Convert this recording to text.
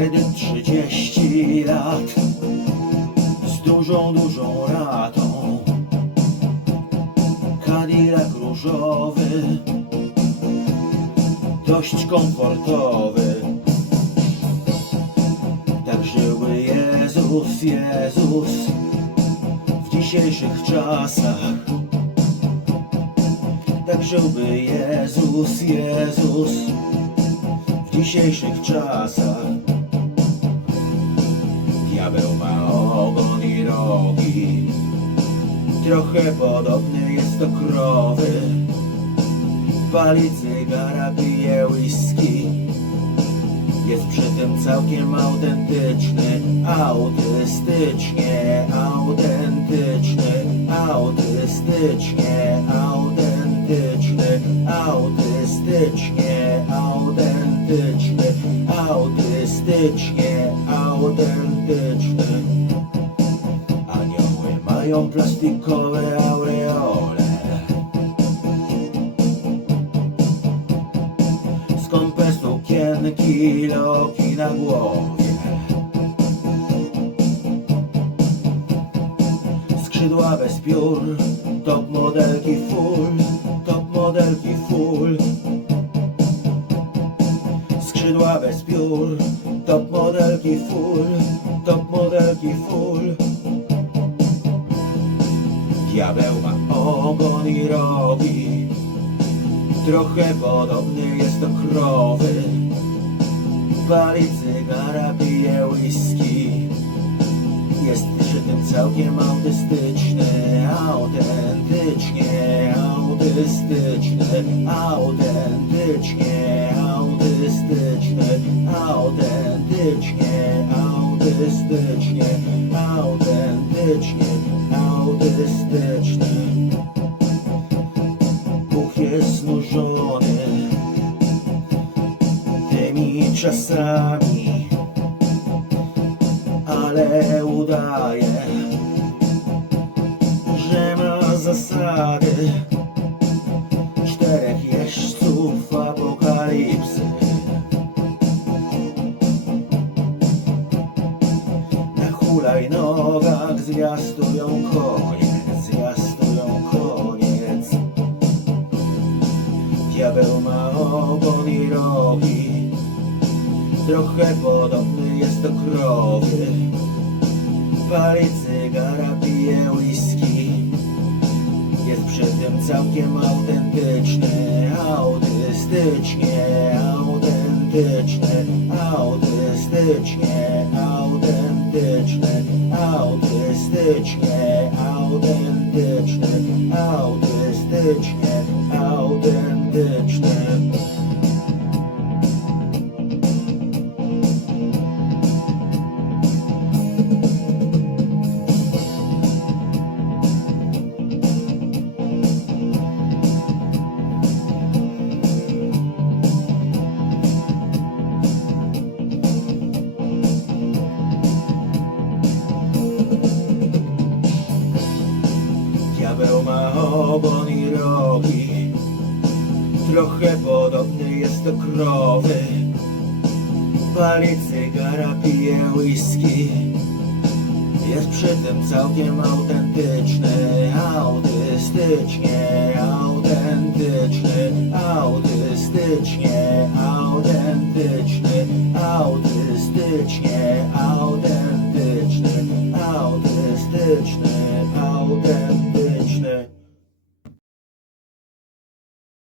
kredyt 30 lat z dużą, dużą ratą. Cadillac różowy, dość komfortowy. Tak żyłby Jezus, Jezus w dzisiejszych czasach. Tak żyłby Jezus, Jezus w dzisiejszych czasach. Trochę podobny jest do krowy. Pali cygara, pije whisky, jest przy tym całkiem autentyczny, autystycznie, autentyczny, autystycznie, autentyczny, autystycznie, autentyczny, autystycznie, autentyczny. Plastikowe aureole. skąpe sukienki, loki na głowie. Skrzydła bez piór, top modelki full, top modelki full. Skrzydła bez piór, top modelki full, top modelki full. Ma ogon i rogi, Trochę podobny jest do krowy. Pali cygara, pije whisky. Jest przy tym całkiem autystyczny Autentycznie, autystyczny Autentycznie, autystyczny Autentycznie, autystycznie Autentycznie, autystyczny Bóg jest znużony tymi czasami, ale udaje, że ma zasady hulajnogach zwiastują koniec, zwiastują koniec. Diabeł ma ogon i rogi Trochę podobny jest do krowy. Pali cygara, pije whisky. Jest przy tym całkiem autentyczny Autystycznie, autentyczny Autystycznie, autentyczny Autystycznie, autentyczny Autystycznie, Diabeł ma ogon i rogi. Trochę podobny jest do krowy. Pali cygara, pije whisky. Jest przy tym całkiem autentyczny Autystycznie, autentyczny Autystycznie, autentyczny Autystycznie, autentyczny Autystyczny,